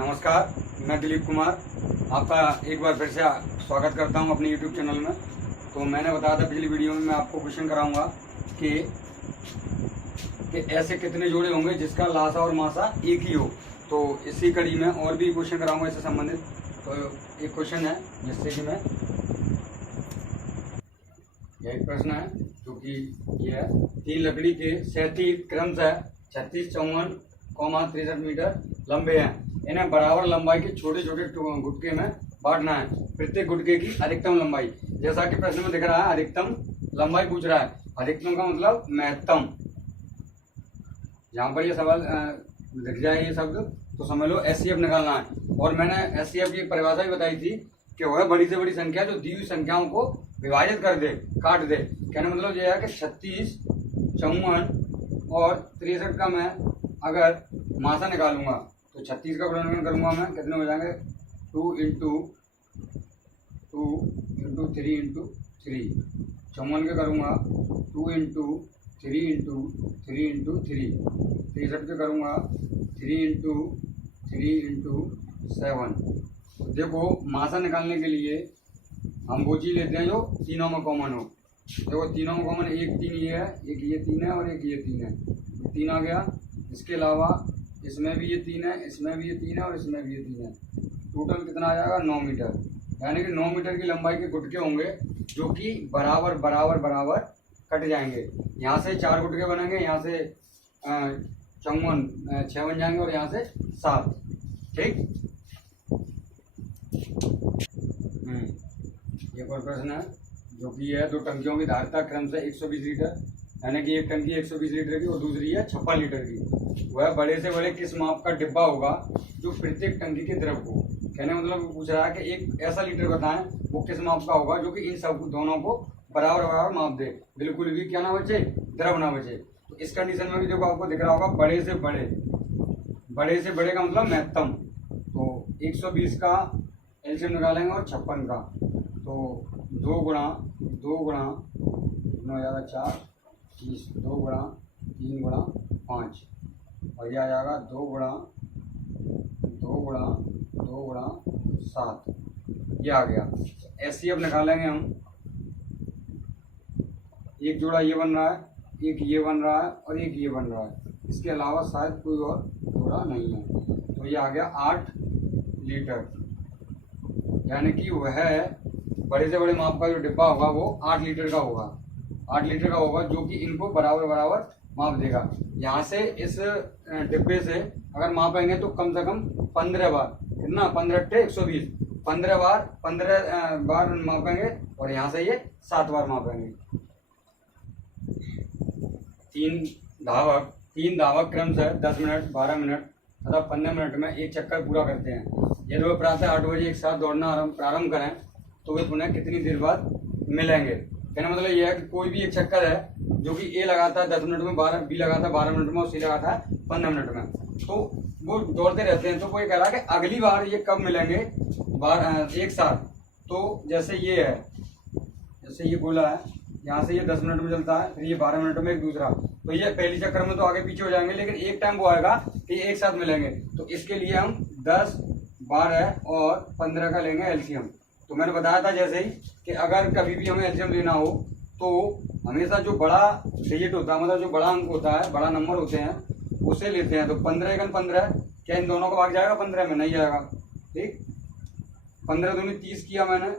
नमस्कार, मैं दिलीप कुमार आपका एक बार फिर से स्वागत करता हूं अपने YouTube चैनल में। तो मैंने बताया था पिछली वीडियो में मैं आपको क्वेश्चन कराऊंगा कि ऐसे कितने जोड़े होंगे जिसका लासा और मासा एक ही हो। तो इसी कड़ी में और भी क्वेश्चन कराऊंगा इससे संबंधित। तो एक क्वेश्चन है जिससे कि मैं यह एक प्रश्न है जो कि ये है, 3 लकड़ी के 37 क्रमशः 36, 54, 63 मीटर लंबे हैं। इन्हें बराबर लंबाई के छोटे छोटे गुटके में बांटना है। प्रत्येक गुटके की अधिकतम लंबाई, जैसा कि प्रश्न में दिख रहा है, अधिकतम लंबाई पूछ रहा है। अधिकतम का मतलब महत्तम। जहाँ पर ये सवाल दिख जाए ये शब्द तो समझ लो एचसीएफ निकालना है। और मैंने एचसीएफ की परिभाषा भी बताई थी कि वह बड़ी से बड़ी संख्या जो दी हुई संख्याओं को विभाजित कर दे, काट दे। कहने मतलब यह है कि 36, 54 और 63 का मैं अगर मासा निकालूंगा तो 36 का गुणनखंड करूंगा मैं, कितने हो जाएंगे 2 इंटू 3 इंटू 3। 54 के करूंगा 2 इंटू 3 इंटू 3 इंटू 3। 63 के करूंगा 3 इंटू 3 इंटू 7। देखो मासा निकालने के लिए हम वो चीज लेते हैं जो तीनों में कॉमन हो। देखो तीनों में कॉमन एक 3 ये है, एक ये 3 है और एक ये 3 है। 3 आ गया। इसके अलावा इसमें भी ये 3 है, इसमें भी ये 3 है और इसमें भी ये 3 है। टोटल कितना आ जाएगा 9 मीटर। यानी कि 9 मीटर की लंबाई के गुटके होंगे जो कि बराबर बराबर बराबर कट जाएंगे। यहाँ से 4 गुटके बनेंगे, यहाँ से 6 बन जाएंगे और यहाँ से 7। ठीक। एक और प्रश्न है जो कि है 2 टंकियों की धारिता क्रमशः 120 लीटर, यानी कि एक टंकी 120 लीटर की और दूसरी है 56 लीटर की। वह बड़े से बड़े किस माप का डिब्बा होगा जो प्रत्येक टंकी के द्रव को, कहने मतलब पूछ रहा है कि एक ऐसा लीटर बताएं वो किस माप का होगा जो कि इन सब दोनों को बराबर बराबर माप दे, बिल्कुल भी क्या ना बचे, द्रव ना बचे। तो इस कंडीशन में भी देखो आपको दिख रहा होगा बड़े से बड़े का मतलब महत्तम। तो 120 का एलसीएम निकालेंगे और 56 का, तो 2 गुणा कितना हो जाएगा 4, 30, 2 गुणा 3 गुणा 5 और यह आ जाएगा 2 गुणा 7। ये आ गया। एचसीएफ निकालेंगे हम। एक जोड़ा ये बन रहा है, एक ये बन रहा है और एक ये बन रहा है। इसके अलावा शायद कोई और जोड़ा नहीं है। तो ये आ गया 8 लीटर। यानी कि वह बड़े से बड़े माप का जो डिब्बा होगा वो 8 लीटर का होगा। 8 लीटर का होगा जो कि इनको बराबर बराबर माप देगा। यहाँ से इस डिब्बे से अगर मापेंगे तो कम से कम 15 बार, कितना 15 × 120, 15 बार मापेंगे और यहाँ से ये 7 बार मापेंगे। 3 धावक क्रमशः 10 मिनट, 12 मिनट तथा 15 मिनट में एक चक्कर पूरा करते हैं। यदि वह प्रातः 8 बजे एक साथ दौड़ना प्रारंभ करें तो वे पुनः कितनी देर बाद मिलेंगे। कहना मतलब यह है कि कोई भी एक चक्कर है जो कि ए लगाता है 10 मिनट में, बी लगाता है 12 मिनट में और सी लगाता है 15 मिनट में, तो वो दौड़ते रहते हैं। तो वो ये कह रहा है कि अगली बार ये कब मिलेंगे एक साथ। तो जैसे ये है, जैसे ये गोला है, यहाँ से ये 10 मिनट में चलता है, फिर ये 12 मिनट में एक दूसरा, तो ये पहली चक्कर में तो आगे पीछे हो जाएंगे, लेकिन एक टाइम वो आएगा कि एक साथ मिलेंगे। तो इसके लिए हम 10, 12 और 15 का लेंगे एलसीएम। तो मैंने बताया था जैसे ही कि अगर कभी भी हमें एलसीएम लेना हो तो हमेशा जो बड़ा डिजिट होता है, मतलब जो बड़ा अंक होता है, बड़ा नंबर होते हैं, उसे लेते हैं। तो 15 × 15, क्या इन दोनों का भाग जाएगा 15 में? नहीं जाएगा। ठीक। 15 दूनी 30 किया मैंने,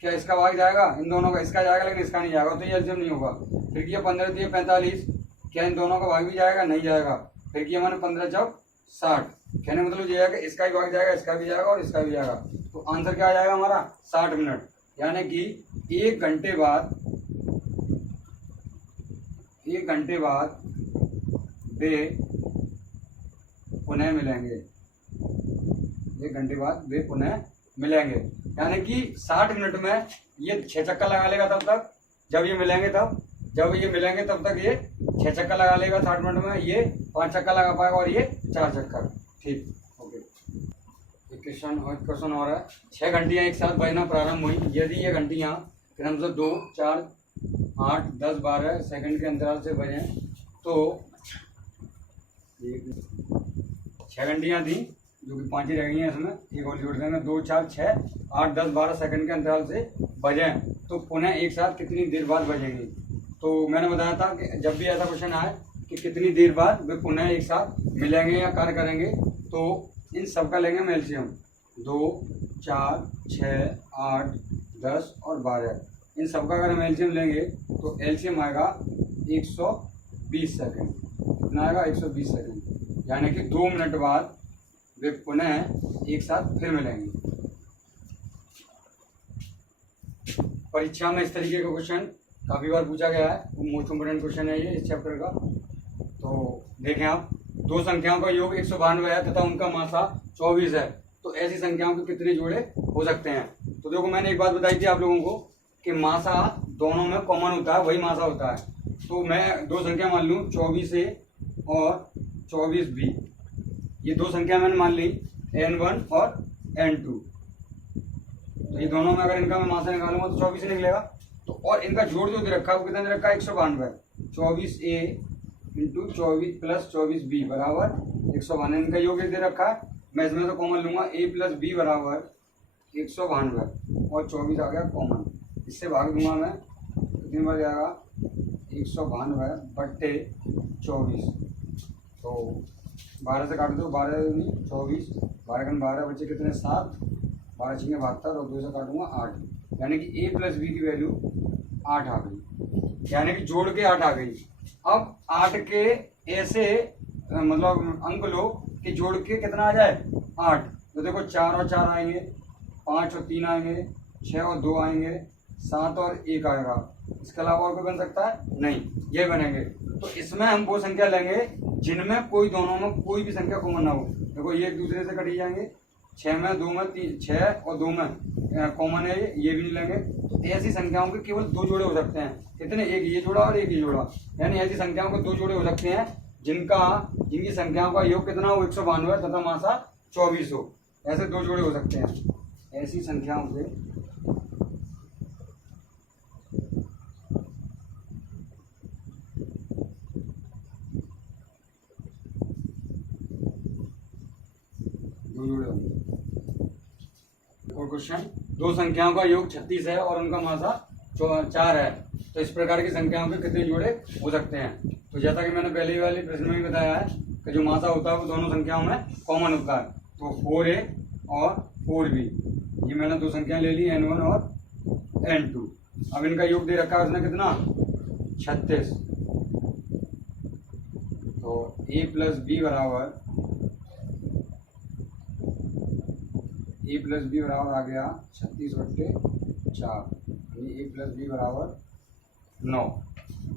क्या इसका भाग जाएगा? इन दोनों का, इसका जाएगा लेकिन इसका नहीं जाएगा, तो ये एलसीएम नहीं होगा। फिर किया 15 × 45, क्या इन दोनों का भाग भी जाएगा? नहीं जाएगा। फिर किया मैंने 15 × 60, कहने मतलब ये है कि इसका भी भाग जाएगा, इसका भी जाएगा और इसका भी जाएगा। तो आंसर क्या आ जाएगा हमारा 60 मिनट। यानी कि 1 घंटे बाद वे पुनः मिलेंगे। 1 घंटे बाद वे पुनः मिलेंगे। यानी कि 60 मिनट में ये 6 चक्कर लगा लेगा तब तक, जब ये मिलेंगे तब तक ये 6 चक्कर लगा लेगा 60 मिनट में, ये 5 चक्कर लगा पाएगा और ये 4 चक्कर। ठीक। ओके। एक क्वेश्चन और है। 6 घंटियाँ एक साथ बजना प्रारंभ हुई यदि ये घंटियाँ क्रमशः 2, 4, 8, 10, 12 सेकंड के अंतराल से बजें तो 6 घंटियाँ थी जो कि 5 ही रह गई हैं इसमें, एक और जोड़ देंगे। 2 4 6 8 10 12 सेकंड के अंतराल से बजें तो पुनः एक साथ कितनी देर बाद बजेंगी। तो मैंने बताया था कि जब भी ऐसा क्वेश्चन आए कि कितनी देर बाद वे पुनः एक साथ मिलेंगे या कार्य करेंगे, तो इन सब का लेंगे हम एलसीएम। 2 4 6 8 10 और 12, इन सब का अगर हम एलसीएम लेंगे तो एलसीएम आएगा 120 सेकंड। कितना आएगा? 120 सेकंड, यानी कि 2 मिनट बाद वे पुनः एक साथ फिर मिलेंगे। परीक्षा में इस तरीके का क्वेश्चन काफ़ी बार पूछा गया है, वो मोस्ट इम्पोर्टेंट क्वेश्चन है ये इस चैप्टर का। तो देखें आप, दो संख्याओं का योग 192 है तथा उनका मासा 24 है, तो ऐसी संख्याओं के कितने जोड़े हो सकते हैं। तो देखो मैंने एक बात बताई थी आप लोगों को कि मासा दोनों में कॉमन होता है, वही मासा होता है। तो मैं दो संख्या मान लूँ 24A और 24B, ये दो संख्या मैंने मान ली N1 और N2। तो ये दोनों में अगर इनका मैं मासा निकालूंगा तो 24 निकलेगा। तो और इनका जोड़ जो दे रखा है वो कितना दे रखा है? 192। 24A इंटू 24 प्लस 24B बराबर 192, इनका योग दे रखा है। मैं इसमें से कॉमन लूंगा, A प्लस B बराबर 192 और 24 आ गया कॉमन। इससे भाग दूंगा मैं, कितनी बार जाएगा? 192 बट्टे 24। तो 12 से काट दो, 12 नहीं 24, 12 12 बच्चे कितने? 7, 12 6 72 और 2 से काटूंगा 8, यानी कि A प्लस बी की वैल्यू 8 आ गई, यानी कि जोड़ के 8 आ गई। अब 8 के ऐसे मतलब अंक लो कि जोड़ के कितना आ जाए? 8। तो देखो 4 और 4 आएंगे, 5 और 3 आएंगे, 6 और 2 आएंगे, 7 और 1 आएगा। इसके अलावा और कोई बन सकता है? नहीं, ये बनेंगे। तो इसमें हम वो संख्या लेंगे जिनमें कोई दोनों में कोई भी संख्या कॉमन ना हो। देखो ये एक दूसरे से कट ही जाएंगे, 6 में 2 में 3, 6 और 2 में कॉमन है, ये भी नहीं लेंगे। तो ऐसी संख्याओं के केवल दो जोड़े हो सकते हैं। कितने? एक ये जोड़ा और एक ये जोड़ा, यानी ऐसी संख्याओं के दो जोड़े हो सकते हैं जिनकी संख्याओं का योग कितना हो? 192 तथा मासा 24 हो। ऐसे दो जोड़े हो सकते हैं ऐसी संख्याओं के दो जोड़े होंगे। और क्वेश्चन, दो संख्याओं का योग 36 है और उनका मासा 4 है, तो इस प्रकार की संख्याओं के कितने जोड़े हो सकते हैं। तो जैसा कि मैंने पहले वाले प्रश्न में भी बताया है कि जो मासा होता है वो दोनों संख्याओं में कॉमन होता है। तो 4A और 4B, ये मैंने दो संख्या ले ली N1 और N2। अब इनका योग दे रखा है उसने कितना? 36। तो A प्लस बी बराबर आ गया 36 बट्टे 4, A प्लस बी बराबर 9,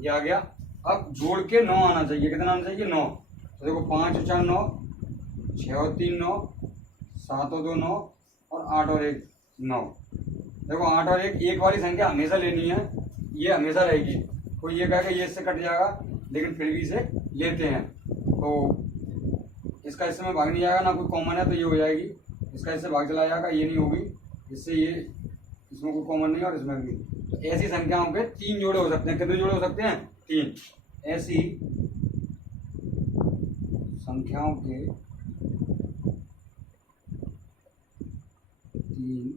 ये आ गया। अब जोड़ के 9 आना चाहिए, कितना आना चाहिए? 9। तो देखो 5 और 4 9, 6 और 3 9, 7 और 2 9 और 8 और 1 9। देखो 8 और 1 वाली संख्या हमेशा लेनी है, ये हमेशा रहेगी। कोई ये कहेगा ये इससे कट जाएगा, लेकिन फिर भी इसे लेते हैं। तो इसका इससे में भाग नहीं जाएगा, ना कोई कॉमन है तो ये हो जाएगी, इसका इससे भाग चला जाएगा, ये नहीं होगी, इससे ये, इसमें कोई कॉमन नहीं और इसमें भी। तो ऐसी संख्याओं के 3 जोड़े हो सकते हैं। कितने जोड़े हो सकते हैं? 3। ऐसी संख्याओं के 3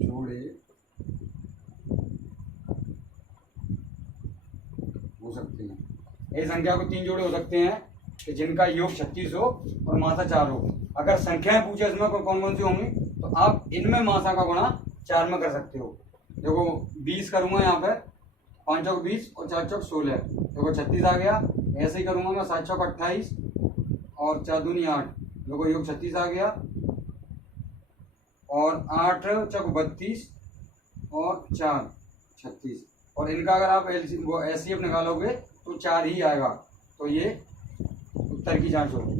जोड़े हो सकते हैं। ऐसी संख्या को 3 जोड़े हो सकते हैं कि जिनका योग 36 हो और मासा 4 हो। अगर संख्याएं पूछे इसमें कौन कौन सी होंगी, तो आप इनमें मासा का गुणा 4 में कर सकते हो। देखो 20 करूंगा यहाँ पे, 5 चौक 20 और 4 चौक 16, देखो 36 आ गया। ऐसे ही करूंगा मैं 7 चौक 28 और 4 दूनी 8, देखो योग 36 आ गया। और 8 चौक 32 और 4 36, और इनका अगर आप एलसीएम निकालोगे तो 4 ही आएगा। तो ये उत्तर की जांच होगी।